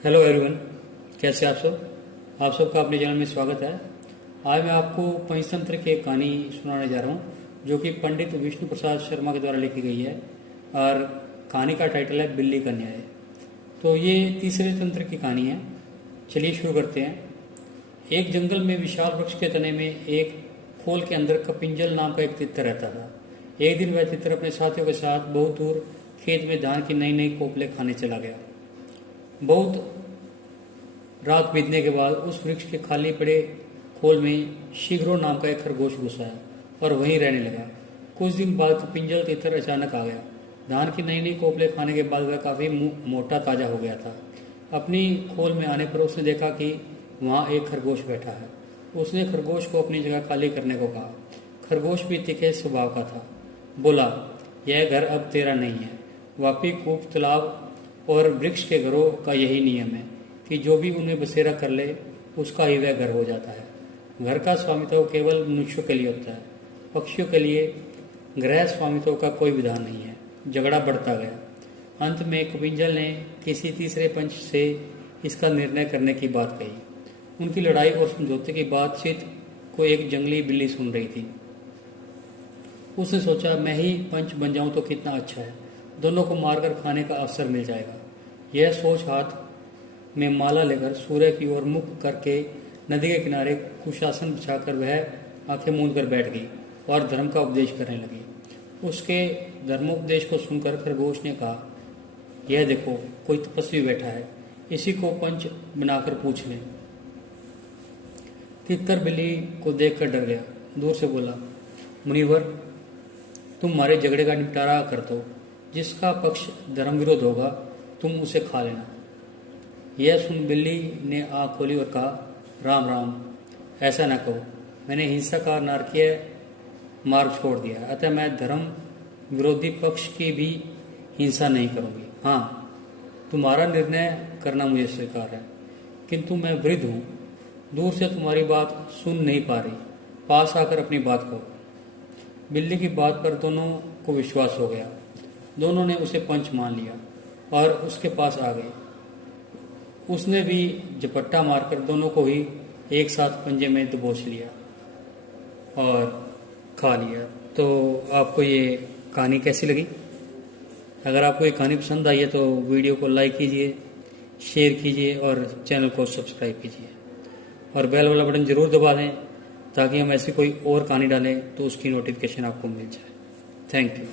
Hello everyone, कैसे आप सब। आप सबका अपने चैनल में स्वागत है। आज मैं आपको पंचतंत्र की एक कहानी सुनाने जा रहा हूँ जो कि पंडित विष्णु प्रसाद शर्मा के द्वारा लिखी गई है और कहानी का टाइटल है बिल्ली का न्याय। तो ये तीसरे तंत्र की कहानी है। चलिए शुरू करते हैं। एक जंगल में विशाल वृक्ष के तने में एक खोल के अंदर कपिंजल नाम का एक तितर रहता था। एक दिन वह तितर अपने साथियों के साथ बहुत दूर खेत में धान की नई नई कोपले खाने चला गया। बहुत रात बीतने के बाद उस वृक्ष के खाली पड़े खोल में शीघ्रो नाम का एक खरगोश घुसा और वहीं रहने लगा। कुछ दिन बाद कपिंजल तितर अचानक आ गया। धान की नई नई कोपले खाने के बाद वह काफ़ी मोटा ताजा हो गया था। अपनी खोल में आने पर उसने देखा कि वहाँ एक खरगोश बैठा है। उसने खरगोश को अपनी जगह खाली करने को कहा। खरगोश भी तीखे स्वभाव का था। बोला, यह घर अब तेरा नहीं है। वापी कूप तालाब और वृक्ष के घरों का यही नियम है कि जो भी उन्हें बसेरा कर ले उसका ही वह घर हो जाता है। घर का स्वामित्व केवल मनुष्यों के लिए होता है, पक्षियों के लिए गृह स्वामित्व का कोई विधान नहीं है। झगड़ा बढ़ता गया। अंत में कपिंजल ने किसी तीसरे पंच से इसका निर्णय करने की बात कही। उनकी लड़ाई और समझौते की बातचीत को एक जंगली बिल्ली सुन रही थी। उसने सोचा, मैं ही पंच बन जाऊं तो कितना अच्छा है, दोनों को मारकर खाने का अवसर मिल जाएगा। यह सोच हाथ में माला लेकर सूर्य की ओर मुख करके नदी के किनारे कुशासन बिछाकर वह आंखें मूंद कर बैठ गई और धर्म का उपदेश करने लगी। उसके धर्मोपदेश को सुनकर खरगोश ने कहा, यह देखो, कोई तपस्वी बैठा है, इसी को पंच बनाकर पूछ लें। तितर बिल्ली को देखकर डर गया। दूर से बोला, मुनिवर, तुम हमारे झगड़े का निपटारा कर दो। जिसका पक्ष धर्म विरोध होगा तुम उसे खा लेना। यह सुन बिल्ली ने आँख खोली और कहा, राम राम, ऐसा न कहो। मैंने हिंसा का नारकीय मार्ग छोड़ दिया, अतः मैं धर्म विरोधी पक्ष की भी हिंसा नहीं करूंगी। हाँ, तुम्हारा निर्णय करना मुझे स्वीकार है, किंतु मैं वृद्ध हूँ, दूर से तुम्हारी बात सुन नहीं पा रही, पास आकर अपनी बात कहो। बिल्ली की बात पर दोनों को विश्वास हो गया। दोनों ने उसे पंच मान लिया और उसके पास आ गए। उसने भी झपट्टा मारकर दोनों को ही एक साथ पंजे में दबोच लिया और खा लिया। तो आपको ये कहानी कैसी लगी? अगर आपको ये कहानी पसंद आई है तो वीडियो को लाइक कीजिए, शेयर कीजिए और चैनल को सब्सक्राइब कीजिए और बेल वाला बटन ज़रूर दबा दें ताकि हम ऐसी कोई और कहानी डालें तो उसकी नोटिफिकेशन आपको मिल जाए। Thank you.